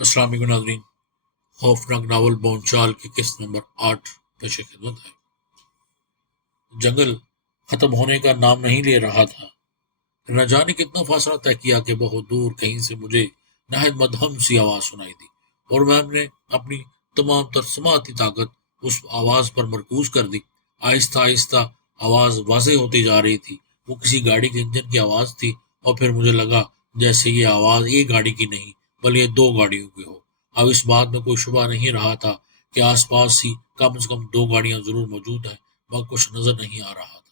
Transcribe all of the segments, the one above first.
अस्सलाम वालेकुम नाज़रीन। खौफनाक नावल बोंचाल की किस्त नंबर 8 पेश खिदमत है। जंगल खत्म होने का नाम नहीं ले रहा था। न जाने कितना फासला तय किया कि बहुत दूर कहीं से मुझे नहायत मदहम सी आवाज सुनाई दी, और मैंने अपनी तमाम तर समाती ताकत उस आवाज पर मरकूज कर दी। आहिस्ता आहिस्ता आवाज वाज़ेह होती जा रही थी। वो किसी गाड़ी के इंजन की आवाज थी, और फिर मुझे लगा जैसे ये आवाज एक गाड़ी की नहीं बल्कि दो गाड़ियों की हो। अब इस बात में कोई शुबा नहीं रहा था कि आसपास ही कम से कम दो गाड़ियां जरूर मौजूद हैं, मगर कुछ नजर नहीं आ रहा था।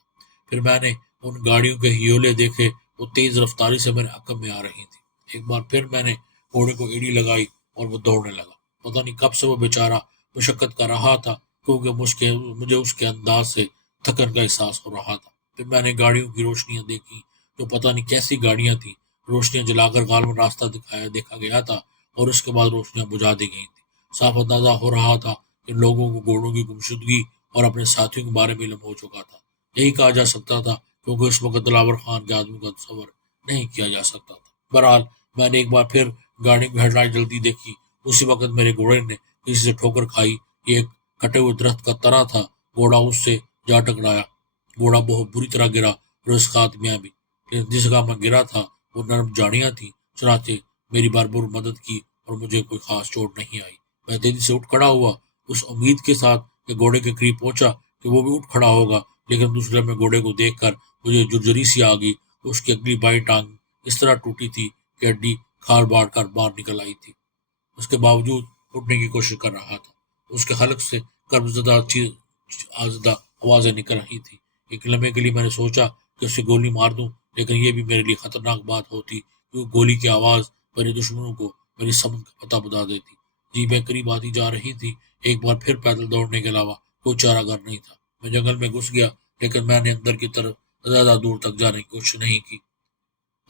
फिर मैंने उन गाड़ियों के हियोले देखे। वो तेज रफ्तारी से मेरे अकब में आ रही थी। एक बार फिर मैंने घोड़े को एड़ी लगाई और वो दौड़ने लगा। पता नहीं कब से वो बेचारा मुशक्कत कर रहा था, क्योंकि मुझे उसके अंदाज से थकन का एहसास हो रहा था। फिर मैंने गाड़ियों की रोशनियां देखी, जो पता नहीं कैसी गाड़ियां थी। रोशनियां जलाकर गालम रास्ता दिखाया देखा गया था, और उसके बाद रोशनियां बुझा दी गई थी। साफ अंदाजा हो रहा था कि लोगों को घोड़ों की गुमशुदगी और अपने साथियों के बारे में इल्म हो चुका था। यही कहा जा सकता था, क्योंकि उस वक्त दिलावर खान के आदमी का तस्वर नहीं किया जा सकता था। बहरहाल मैंने एक बार फिर गाड़ी की हेडलाइट जल्दी देखी। उसी वक्त मेरे घोड़े ने किसी से ठोकर खाई। ये एक कटे हुए दरख्त का तना था। घोड़ा उससे जा टकराया। घोड़ा बहुत बुरी तरह गिरा, और उस खात्मिया भी। लेकिन जिस जगह मैं गिरा था वो नरम जाड़ियां थी। चुनाचे मेरी भरपूर मदद की, और मुझे कोई खास चोट नहीं आई। मैं तेजी से उठ खड़ा हुआ, उस उम्मीद के साथ कि घोड़े के करीब पहुंचा कि वो भी उठ खड़ा होगा। लेकिन दूसरे में घोड़े को देखकर मुझे जुर्जरी सी आ गई। उसकी अगली बाई टांग इस तरह टूटी थी कि हड्डी खाल बांट कर बाहर निकल आई थी। उसके बावजूद उठने की कोशिश कर रहा था। उसके हलक से कर्बजदा आजदा आवाजें निकल रही थी। एक लम्हे के लिए मैंने सोचा कि उसे गोली मार दूं, लेकिन यह भी मेरे लिए खतरनाक बात होती, क्योंकि गोली की आवाज मेरे दुश्मनों को मेरी समझ का पता बता देती। जी मैं करीब आती जा रही थी। एक बार फिर पैदल दौड़ने के अलावा कोई चारागार नहीं था। मैं जंगल में घुस गया, लेकिन मैंने अंदर की तरफ ज्यादा दूर तक जाने की कोशिश नहीं की,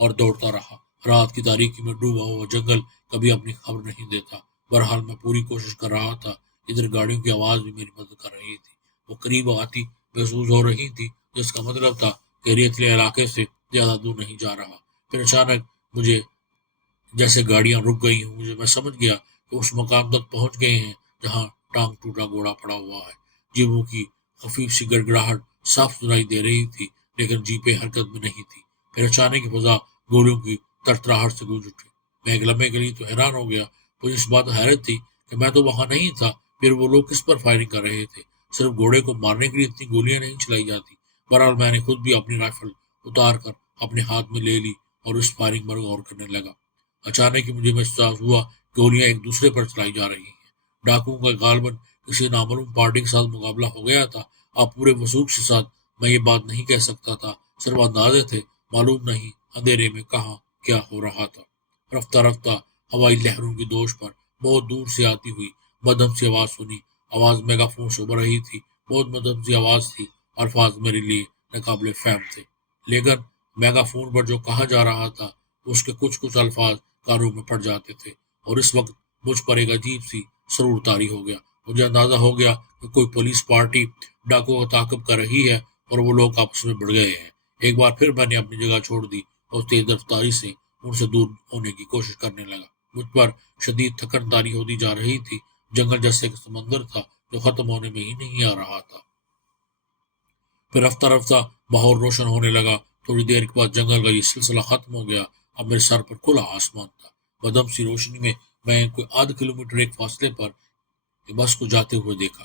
और दौड़ता रहा। रात की तारीकी में डूबा हुआ जंगल कभी अपनी खबर नहीं देता। बहरहाल मैं पूरी कोशिश कर रहा था। इधर गाड़ियों की आवाज भी मेरी मदद कर रही थी। वो करीब आती महसूस हो रही थी, जिसका मतलब था कि रेतले इलाके से ज्यादा दूर नहीं जा रहा। फिर अचानक मुझे जैसे गाड़ियां रुक गई हों, मुझे मैं समझ गया कि उस मकाम तक पहुंच गए हैं जहां टांग टूटा घोड़ा पड़ा हुआ है। जीवों की खफीफ सी गड़गड़ाहट साफ सुनाई दे रही थी, लेकिन जीपें हरकत में नहीं थी। फिर अचानक ही फजा गोलियों की तरतराहट से गूंज उठी। मैं एक लम्हे के लिए तो हैरान हो गया। मुझे इस बात हैरत थी कि मैं तो वहां नहीं था। फिर वो लोग किस पर फायरिंग कर रहे थे? सिर्फ घोड़े को मारने के लिए इतनी गोलियां नहीं चलाई जाती। बहरहाल मैंने खुद भी अपनी राइफल उतार कर अपने हाथ में ले ली, और उस फायरिंग पर गौर करने लगा। अचानक ही मुझे महसूस हुआ कि गोलियां एक दूसरे पर चलाई जा रही हैं। डाकुओं का गालबन किसी नामालूम पार्टी के साथ मुकाबला हो गया था। अब पूरे वसूख के साथ मैं ये बात नहीं कह सकता था, सिर्फ अंदाजे थे। मालूम नहीं अंधेरे में कहाँ क्या हो रहा था। रफ्ता रफ्ता हवाई लहरों की दोष पर बहुत दूर से आती हुई मध्यम सी आवाज सुनी। आवाज मेगाफोन से उभर रही थी। बहुत मध्यम सी आवाज थी। अल्फाज मेरे लिए नाकाबिले फहम थे, लेकिन मेगाफोन पर जो कहा जा रहा था उसके कुछ कुछ अल्फाज कानों में पड़ जाते थे। और इस वक्त मुझ पर एक अजीब सी सरूर तारी हो गया। मुझे अंदाजा हो गया कि कोई पुलिस पार्टी डाकुओं का ताकब कर रही है, और वो लोग आपस में बढ़ गए हैं। एक बार फिर मैंने अपनी जगह छोड़ दी और तेज रफ्तारी से उनसे दूर होने की कोशिश करने लगा। मुझ पर शदीद थकन तारी होती जा रही थी। जंगल जैसे एक समंदर था जो खत्म होने में ही नहीं आ रहा था। फिर रफ्ता रफ्ता माहौल रोशन होने लगा। थोड़ी देर के बाद जंगल का ये सिलसिला खत्म हो गया। अब मेरे सर पर खुला आसमान था। मदम सी रोशनी में मैं कोई आध किलोमीटर एक फासले पर बस को जाते हुए देखा,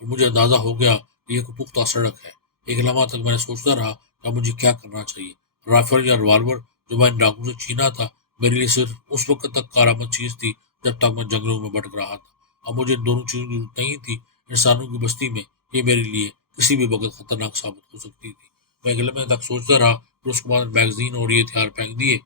और मुझे अंदाजा हो गया कि यह कोई पुख्ता सड़क है। एक लम्हा तक मैंने सोचता रहा कि अब मुझे क्या करना चाहिए। राइफल या रिवाल्वर जो मैंने डाकू से छीना था मेरे लिए सिर्फ उस वक्त तक कारामद चीज थी जब तक मैं जंगलों में भटक रहा था। अब मुझे इन दोनों चीजों की जरूरत नहीं थी। इंसानों की बस्ती में ये मेरे लिए किसी भी वक्त खतरनाक साबित हो सकती थी। मैं एक लम्हे तक सोचता रहा, फिर उसके बाद मैगजीन और ये हथियार फेंक दिए,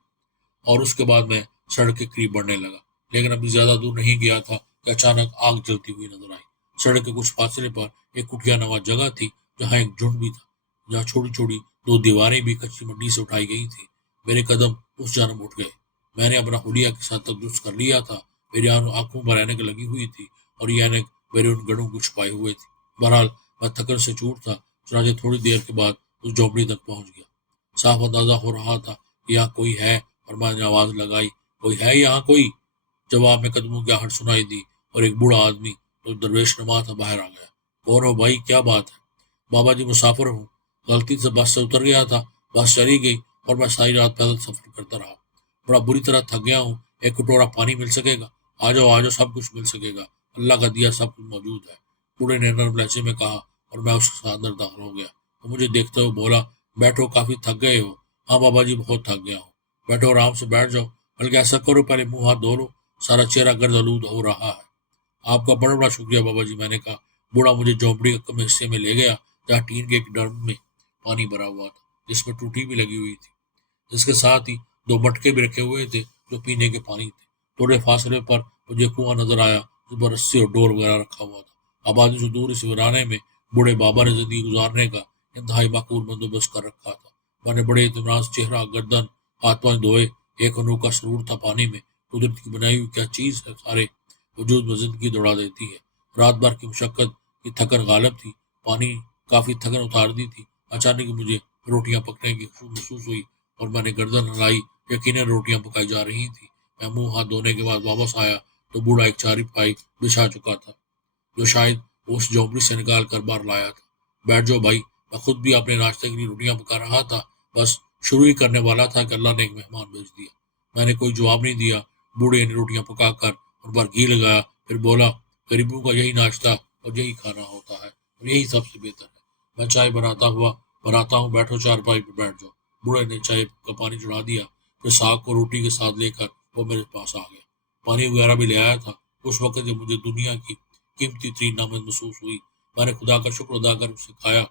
और उसके बाद मैं सड़क के करीब बढ़ने लगा। लेकिन अभी ज्यादा दूर नहीं गया था कि अचानक आग जलती हुई नजर आई। सड़क के कुछ फासले पर एक कुटिया नवा जगह थी, जहाँ एक झुंड भी था, जहाँ छोटी छोटी दो दीवारें भी कच्ची मिट्टी से उठाई गई थी। मेरे कदम उस जानब उठ गए। मैंने अपना हुलिया के साथ तक कर लिया था। मेरी आंखों पर ऐनक लगी हुई थी, और ये ऐनक मेरे उन गड़ों को छुपाए हुए थी। बहरहाल मैं थकन से चूर था। चुनाचे थोड़ी देर के बाद उस झोपड़ी तक पहुंच गया। साफ अंदाजा हो रहा था कि यहाँ कोई है, और मैंने आवाज लगाई, कोई है यहाँ कोई? जवाब में कदमों की आहट सुनाई दी और एक बूढ़ा आदमी तो दरवेश नमा था बाहर आ गया। कौन हो भाई, क्या बात है? बाबा जी मुसाफिर हूँ, गलती से बस से उतर गया था, बस चली गई और मैं सारी रात पैदल सफर करता रहा। बड़ा बुरी तरह थक गया हूँ, एक कटोरा पानी मिल सकेगा? आ जाओ, सब कुछ मिल सकेगा, अल्लाह का दिया सब कुछ मौजूद है, बूढ़े ने नरम लहजे में कहा। और मैं उसके साथ अंदर दाखिल हो गया। वो मुझे देखते हुए बोला, बैठो, काफी थक गए हो? हाँ बाबा जी, बहुत थक गया हूँ। बैठो, आराम से बैठ जाओ, बल्कि ऐसा करो, पहले मुंह हाथ धो लो, सारा चेहरा गर्द आलूद हो रहा है। आपका बड़ा बड़ा शुक्रिया बाबा जी, मैंने कहा। बूढ़ा मुझे झोंपड़ी के कम हिस्से में ले गया, जहाँ टीन के एक ड्रम में पानी भरा हुआ था, जिसमें टूटी भी लगी हुई थी। इसके साथ ही दो मटके भी रखे हुए थे, जो पीने के पानी थे। थोड़े फासले पर मुझे कुआं नजर आया, जिस पर रस्सी और डोर वगैरह रखा हुआ था। आबादी से दूर इस वीराने में बूढ़े बाबा ने जिंदगी गुजारने का इंतहाई माकूल बंदोबस्त कर रखा था। मैंने बड़े इत्मीनान से चेहरा, गर्दन, हाथ पांव धोए। एक अनोखा सुरूर था पानी में। कुदरत की बनाई हुई क्या चीज है, सारे वजूद में जिंदगी दौड़ा देती है। रात भर की मुशक्कत की थकन गालिब थी, पानी काफी थकन उतार दी थी। अचानक मुझे रोटियां पकने की खुशबू महसूस हुई और मैंने गर्दन हिलाई। यकीनन रोटियां पकाई जा रही थी। मैं मुंह हाथ धोने के बाद वापस आया तो बूढ़ा एक चारपाई बिछा चुका था, जो शायद वो उस झोंपड़ी से निकाल कर बाहर लाया था। बैठ जाओ भाई, मैं खुद भी अपने नाश्ते के लिए रोटियां पका रहा था, बस शुरू ही करने वाला था कि अल्लाह ने एक मेहमान भेज दिया। मैंने कोई जवाब नहीं दिया। बूढ़े ने रोटियां पकाकर उन पर घी लगाया, फिर बोला, गरीबों का यही नाश्ता और यही खाना होता है, और यही सबसे बेहतर है। मैं चाय बनाता हूँ, बैठो, चारपाई पर बैठ जाओ। बूढ़े ने चाय का पानी चढ़ा दिया, फिर साग को रोटी के साथ लेकर वो मेरे पास आ गया। पानी वगैरह भी ले आया था। उस वक्त जब मुझे दुनिया की कीमती तरीन नामत महसूस हुई, मैंने खुदा का शुक्र अदा कर उसे खाया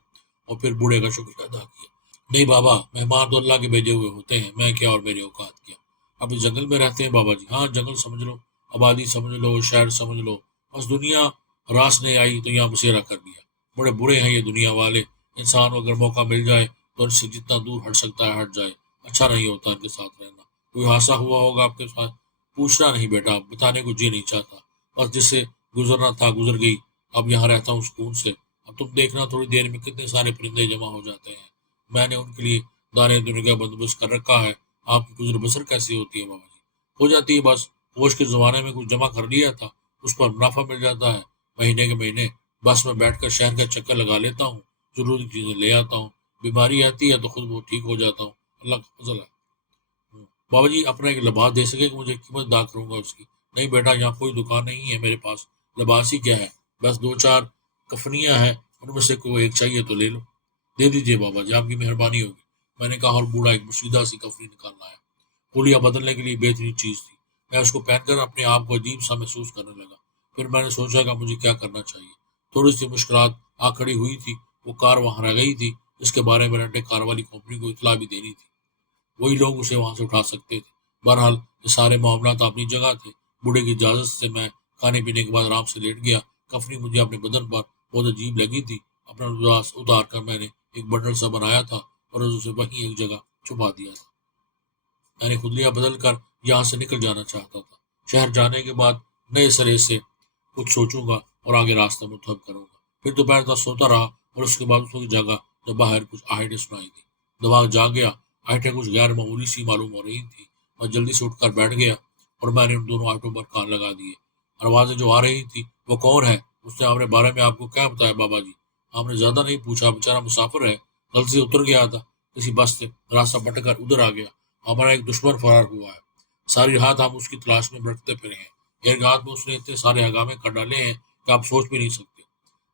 और फिर बूढ़े का शुक्र अदा किया। नहीं बाबा, मेहमान तो अल्लाह के भेजे हुए होते हैं, मैं क्या और मेरे औकात क्या। अब इस जंगल में रहते हैं बाबा जी। हाँ, जंगल समझ लो, आबादी समझ लो, शहर समझ लो, बस दुनिया रास नहीं आई तो यहाँ बसेरा कर दिया। बड़े बुरे हैं ये दुनिया वाले। इंसान को अगर मौका मिल जाए तो उनसे जितना दूर हट सकता है हट जाए। अच्छा नहीं होता इनके साथ रहना। कोई हादसा हुआ होगा आपके साथ? पूछना नहीं बेटा, बताने को जी नहीं चाहता। बस जिससे गुजरना था गुजर गई। अब यहाँ रहता हूँ सुकून से। अब तुम देखना, थोड़ी देर में कितने सारे परिंदे जमा हो जाते हैं। मैंने उनके लिए दाने दुने का बंदोबस्त कर रखा है। आपकी गुजर बसर कैसी होती है बाबा जी? हो जाती है बस। होश के जमाने में कुछ जमा कर लिया था, उस पर मुनाफा मिल जाता है महीने के महीने। बस में बैठकर शहर का चक्कर लगा लेता हूँ, जरूरी चीजें ले आता हूँ। बीमारी आती है तो खुद वो ठीक हो जाता हूँ, अल्लाह का फजल है। बाबा जी, अपना एक लिबास दे सके कि मुझे कीमत अदा करूंगा उसकी? नहीं बेटा, यहाँ कोई दुकान नहीं है मेरे पास। लिबास ही क्या है, बस दो चार कफनियां हैं, उनमें से कोई एक चाहिए तो ले लो। दे दीजिए बाबा जी, आपकी मेहरबानी होगी, मैंने कहा। और बूढ़ा एक मुशीदा सी कफनी निकाल लाया। हुलिया बदलने के लिए बेहतरीन चीज थी। मैं उसको पहनकर अपने आप को अजीब सा महसूस करने लगा। फिर मैंने सोचा कि मुझे क्या करना चाहिए। थोड़ी सी मुश्किलात आ खड़ी हुई थी। वो कार वहां रह गई थी, जिसके बारे में रेंटे कार वाली कंपनी को इतला भी देनी थी। वही लोग उसे वहां से उठा सकते थे। बहरहाल ये सारे मामला तो अपनी जगह थे। बूढ़े की इजाजत से मैं खाने पीने के बाद आराम से लेट गया। कफनी मुझे अपने बदन पर बहुत अजीब लगी थी। अपना लिबास उतार कर मैंने एक बंडल सा बनाया था और उसे वहीं एक जगह छुपा दिया था। मैंने खुलिया बदल कर यहाँ से निकल जाना चाहता था। शहर जाने के बाद नए सिरे से कुछ सोचूंगा और आगे रास्ता मुंतखब करूंगा। फिर दोपहर तक सोता रहा और उसके बाद उस वक्त जागा जब बाहर कुछ आहेटें सुनाई दी। दिमाग जाग गया। आहेटें कुछ गैर मामूली सी मालूम हो रही थी। मैं जल्दी से उठकर बैठ गया और मैंने उन दोनों आहेटों पर कान लगा दिए। आवाजें जो आ रही थी, वो कौन है? उसने हमारे बारे में आपको क्या बताया बाबा जी? आपने ज्यादा नहीं पूछा, बेचारा मुसाफिर है, गलती से उतर गया था किसी बस से, रास्ता भटक कर उधर आ गया। हमारा एक दुश्मन फरार हुआ है। सारी रात हम उसकी तलाश में भटकते फिरे हैं। एक रात में उसने इतने सारे हंगामे कर डाले हैं कि आप सोच भी नहीं सकते।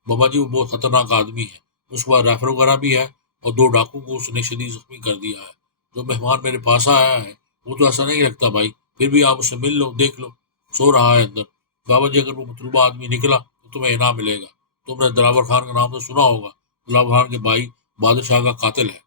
बाबा जी, वो बहुत खतरनाक आदमी है। उसके बाद राइफल वगैरह भी है और दो डाकू को उसने शदीद जख्मी कर दिया है। जो मेहमान मेरे पास आया है, वो तो ऐसा नहीं लगता भाई। फिर भी आप उसे मिल लो, देख लो, सो रहा है अंदर। बाबा जी, अगर वो मतलूबा आदमी निकला तो तुम्हें इनाम मिलेगा। तुमने दिलावर खान का नाम तो सुना होगा। दिलावर खान के भाई बहादुर शाह का कातिल है।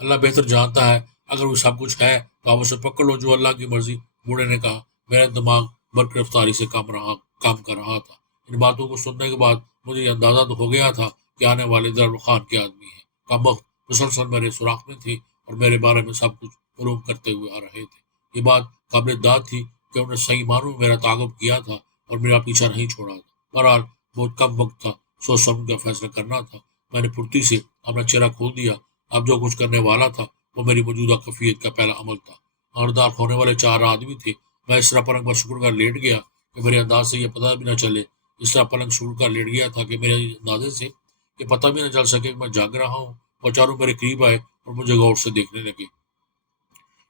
अल्लाह बेहतर जानता है। अगर वो सब कुछ है तो आप उसे पकड़ लो, जो अल्लाह की मर्जी। बूढ़े ने कहा। मेरा दिमाग बर्क रफ्तारी से काम कर रहा था। इन बातों को सुनने के बाद मुझे ये अंदाजा तो हो गया था कि आने वाले दरबार खान के आदमी है। कम वक्त मुसलसल मेरे सुराख में थे और मेरे बारे में सब कुछ मालूम करते हुए आ रहे थे। ये बात काबिल दाद थी कि उन्होंने सही मानों में मेरा ताक़ुब किया था और मेरा पीछा नहीं छोड़ा था। बहरहाल बहुत कम वक्त था, सोच समझ कर फैसला करना था। मैंने फुर्ती से अपना चेहरा खोल दिया। अब जो कुछ करने वाला था वो मेरी मौजूदा कफियत का पहला अमल था। हरदार होने वाले 4 आदमी थे। मैं इस तरह पलंग पर सिकुड़ कर लेट गया कि मेरे अंदाज से ये पता भी न चले। इस तरह पलंग सिकुड़ कर लेट गया था कि मेरे अंदाजे से ये पता भी न चल सके कि मैं जाग रहा हूँ। और चारों मेरे करीब आए और मुझे गौर से देखने लगे।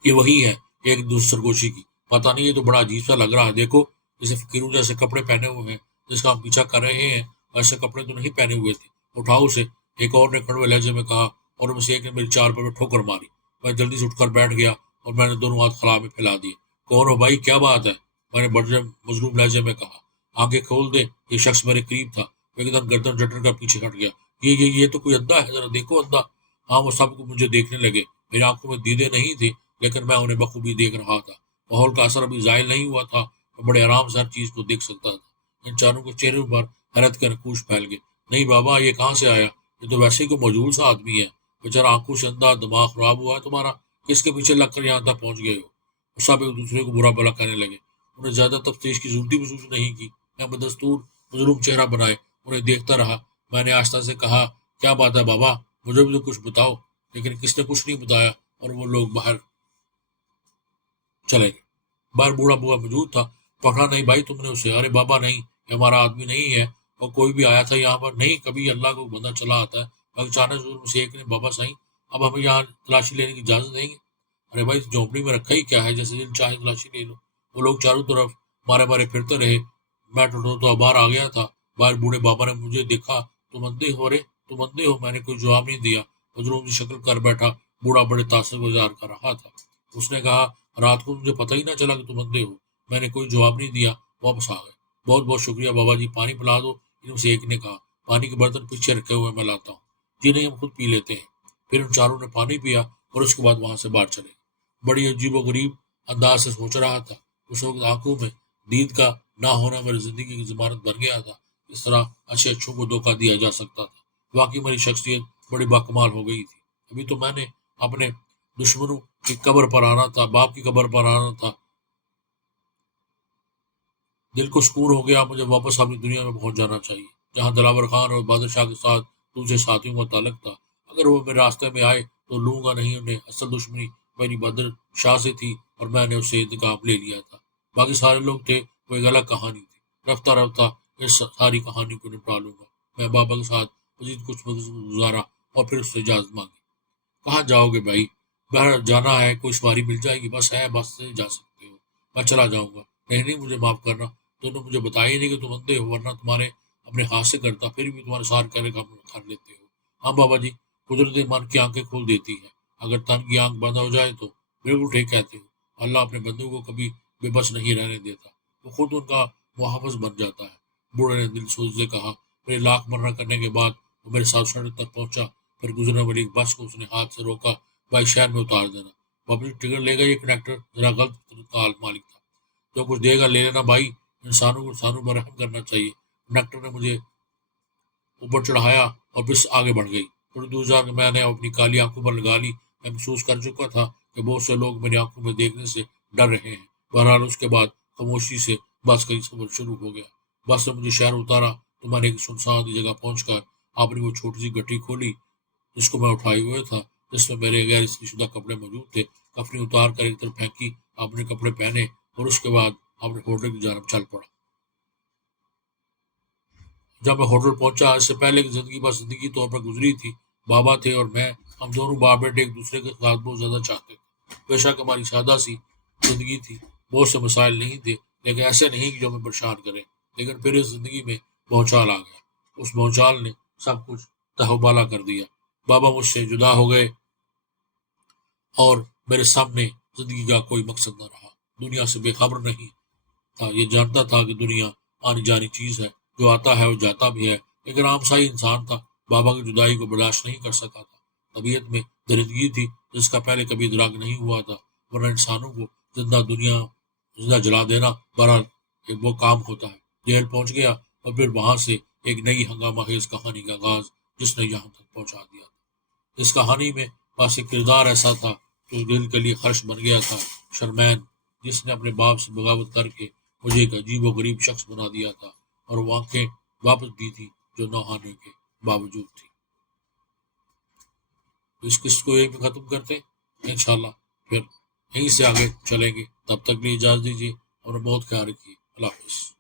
ये वही है, एक दूसरे सरगोशी की। पता नहीं, ये तो बड़ा अजीब सा लग रहा है। देखो, जैसे फकीरों जैसे कपड़े पहने हुए हैं, जिसका हम पीछा कर रहे हैं, वैसे कपड़े तो नहीं पहने हुए थे। उठाओ उसे, एक और ने कड़वे लहजे में कहा। और उनमें से एक ने मेरी चार पर ठोकर मारी। मैं जल्दी से उठकर बैठ गया और मैंने दोनों हाथ खला में फैला दिए। कौन हो भाई, क्या बात है? मैंने बड़े मजलूम लहजे में कहा। आंखें खोल दे। ये शख्स मेरे करीब था। वो एकदम गर्दन जटर कर पीछे हट गया। ये तो कोई अंधा है, जरा देखो अंधा। हाँ, वो सबको मुझे देखने लगे। मेरी आंखों में दीदे नहीं थे, लेकिन मैं उन्हें बखूबी देख रहा था। माहौल का असर अभी जाहिर नहीं हुआ था। मैं बड़े आराम से हर चीज को देख सकता था। इन चारों के चेहरे पर हैरत के नकूश फैल गए। नहीं बाबा, ये कहाँ से आया? ये तो वैसे ही कोई मौजूद सा आदमी है। बेचारा आंखों से अंधा, दिमाग खराब हुआ है तुम्हारा। किसके पीछे लगकर यहाँ तक पहुंच गए हो? और सब एक दूसरे को बुरा भला कहने लगे। उन्हें ज्यादा तफ्तीश की जरूरत ही महसूस नहीं की। मैं बदस्तूर मजलूम चेहरा बनाए उन्हें देखता रहा। मैंने आस्था से कहा, क्या बात है बाबा, मुझे भी तो कुछ बताओ। लेकिन किसने कुछ नहीं बताया और वो लोग बाहर चले गए। बाहर बूढ़ा बुआ मौजूद था। पकड़ा नहीं भाई तुमने उसे? अरे बाबा नहीं, ये हमारा आदमी नहीं है। और कोई भी आया था यहाँ पर? नहीं, कभी अल्लाह को बंदा चला आता है। अचानक जोर में से एक ने, बाबा साईं, अब हमें यहाँ तलाशी लेने की इजाजत देंगे? अरे भाई, झोंपड़ी में रखा ही क्या है, जैसे दिल चाहे तलाशी ले लो। वो लोग चारों तरफ मारे मारे फिरते रहे। मैं तो बाहर आ गया था। बाहर बूढ़े बाबा ने मुझे देखा। तुम अंधे हो? रे तुम अंधे हो? मैंने कोई जवाब नहीं दिया। मजलूम की शक्ल कर बैठा। बूढ़ा बड़े तासुब गुजार कर रहा था। उसने कहा, रात को मुझे पता ही ना चला कि तुम अंधे हो। मैंने कोई जवाब नहीं दिया। वापस आ गए। बहुत बहुत शुक्रिया बाबा जी, पानी पिला दो। इनमें से एक ने कहा। पानी के बर्तन पीछे रखे हुए मैं लाता हूँ। जी नहीं, हम खुद पी लेते हैं। फिर उन चारों ने पानी पिया और उसके बाद वहां से बाहर चले। बड़ी अजीबो गरीब अंदाज से सोच रहा था। उस वक्त आंखों में नींद का ना होना मेरी जिंदगी की जमानत बन गया था। इस तरह अच्छे अच्छों को धोखा दिया जा सकता था। वाकई मेरी शख्सियत बड़ी बाकमाल हो गई थी। अभी तो मैंने अपने दुश्मनों की कब्र पर आना था, बाप की कब्र पर आना था। दिल को सुकून हो गया। मुझे वापस अपनी दुनिया में पहुंच जाना चाहिए, जहां दिलावर खान और बहादुर शाह के साथ दूसरे साथियों का ताल्लुक था। अगर वो मेरे रास्ते में आए तो लूंगा नहीं उन्हें। असल दुश्मनी मेरी बहादुर शाह से थी और मैंने उससे इंतकाम ले लिया था। बाकी सारे लोग थे, वो एक अलग कहानी थी। रफ्ता रफ्ता इस सारी कहानी को निपटा लूंगा। मैं बाबा के साथ मजीद कुछ वक्त गुजारा और फिर उससे इजाजत मांगी। कहाँ जाओगे भाई? बाहर जाना है, कोई सवारी मिल जाएगी, बस है, बस से जा सकते हो। मैं चला जाऊंगा। नहीं नहीं, मुझे माफ करना। तुमने मुझे बताया ही नहीं कि तुम अंधे हो, वरना तुम्हारे अपने हाथ से करता, फिर भी तुम्हारे सार करे काम कर लेते हो। हाँ बाबा जी, कुदरत मन की आंखें खोल देती है। अगर तन की आंख बंद हो जाए तो बिल्कुल ठीक कहते हो। अल्लाह अपने बंदों को कभी बेबस नहीं रहने देता, वो खुद उनका मुहाफिज बन जाता है। बूढ़े ने दिल सोच से कहा। मेरे लाख मरना करने के बाद वो मेरे साथ सड़क तक पहुंचा। फिर गुजरने वाली एक बस को उसने हाथ से रोका। भाई, शहर में उतार देना। पब्लिक टिकट लेगा ये कंडक्टर? जरा गलत का मालिक था। जो कुछ देगा ले लेना भाई। इंसानों को इंसानों पर रहम करना चाहिए। कंडक्टर ने मुझे ऊपर चढ़ाया और बस आगे बढ़ गई। थोड़ी दूर जाकर मैंने अपनी काली आंखों पर लगा ली। मैं महसूस कर चुका था कि बहुत से लोग मेरी आंखों में देखने से डर रहे हैं। बहरहाल उसके बाद खामोशी से बस का सफर शुरू हो गया। बस ने मुझे शहर उतारा तो मैंने एक सुनसान जगह पहुंचकर आपने वो छोटी सी गड्डी खोली जिसको मैं उठाए हुए था, जिसमें मेरे गैर इस्तीशुदा कपड़े मौजूद थे। कफनी उतार कर एक तरफ फेंकी। आपने कपड़े पहने और उसके बाद आपने होटल की जानब चल पड़ा। जब मैं होटल पहुंचा, इससे पहले की जिंदगी बस जिंदगी तौर पर गुजरी थी। बाबा थे और मैं, हम दोनों बाप बेटे एक दूसरे के साथ बहुत ज्यादा चाहते थे। बेशक हमारी सादा सी जिंदगी थी, बहुत से मसाइल नहीं थे, लेकिन ऐसे नहीं कि जो हमें परेशान करे। लेकिन फिर इस जिंदगी में भौचाल आ गया। उस भौचाल ने सब कुछ तहबाला कर दिया। बाबा मुझसे जुदा हो गए और मेरे सामने जिंदगी का कोई मकसद न रहा। दुनिया से बेखबर नहीं था। ये जानता था कि दुनिया आनी जानी चीज है, जो आता है वो जाता भी है। एक रामशाही इंसान था। बाबा की जुदाई को बर्दाश्त नहीं कर सका था। तबीयत में दरिंदगी थी जिसका पहले कभी इदराक नहीं हुआ था। वरना इंसानों को जिंदा जला देना बहरहाल एक वो काम होता है। जेल पहुंच गया और फिर वहां से एक नई हंगामा खेज कहानी का आगाज, जिसने यहाँ तक पहुंचा दिया। इस कहानी में बस एक किरदार ऐसा था जो दिल के लिए खर्च बन गया था। शर्मैन, जिसने अपने बाप से बगावत करके मुझे एक अजीब गरीब शख्स बना दिया था और वो आंखें वापस दी थी जो नहाने के बावजूद थी। तो इस किस्त को यही पे खत्म करते हैं। इंशाल्लाह फिर یہیں سے آگے چلیں گے. تب تک لیے اجازت دیجیے اور بہت خیال رکھیے. اللہ حافظ.